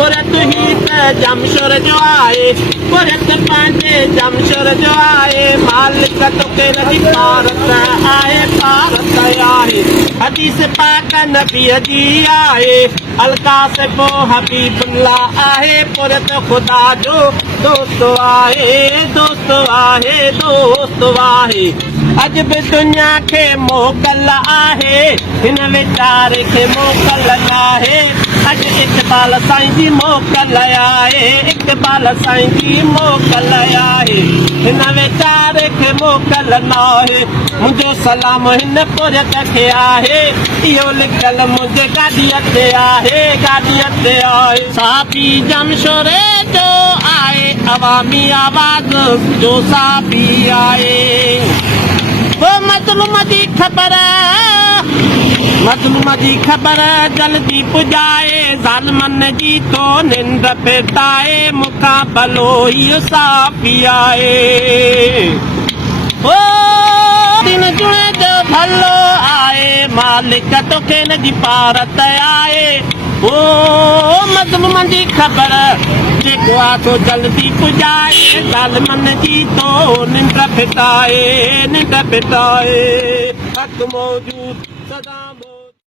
पुरत ही जमशुर जो आए पुरत पंहिंजे जमशुर जो आए मालिक तोखे नदी भारत आए हदीस पाक नबीअ जी आहे अलका से पो हबीबुल्लाह आहे पुरत ख़ुदा जो दोस्त आहे दोस्त आहे दोस्त आहे अॼु बि दुनिया खे मोकल आहे हिन वीचारे खे मोकल आहे अॼु इक़बाल साईं जी मोकल आहे इक़बाल साईं जी मोकल आहे हिन वीचारे खे मोकल न आहे मुंहिंजो सलाम हिन पुरत खे आहे इहो लिखियल मुंहिंजे गाॾीअ ते आहे गाॾीअ ते आहे सापी जमशुर जो आहे अवामी आवाज़ जो सापी आहे वो मज़लूम जी ख़बर जल्दी पुॼाए ज़ालिमनि जी तो निंड फिटाए मूंखां भलो इहो साफ़ी आहे ओ दिन जुणे जो भलो आहे मालिक तोखे न जी भारत आहे ओ मज़लूम जी ख़बर जेको आहे सो जल्दी पुॼाए ज़ालिमनि जी तो निंड फिटाए हक़ मौजूद सदा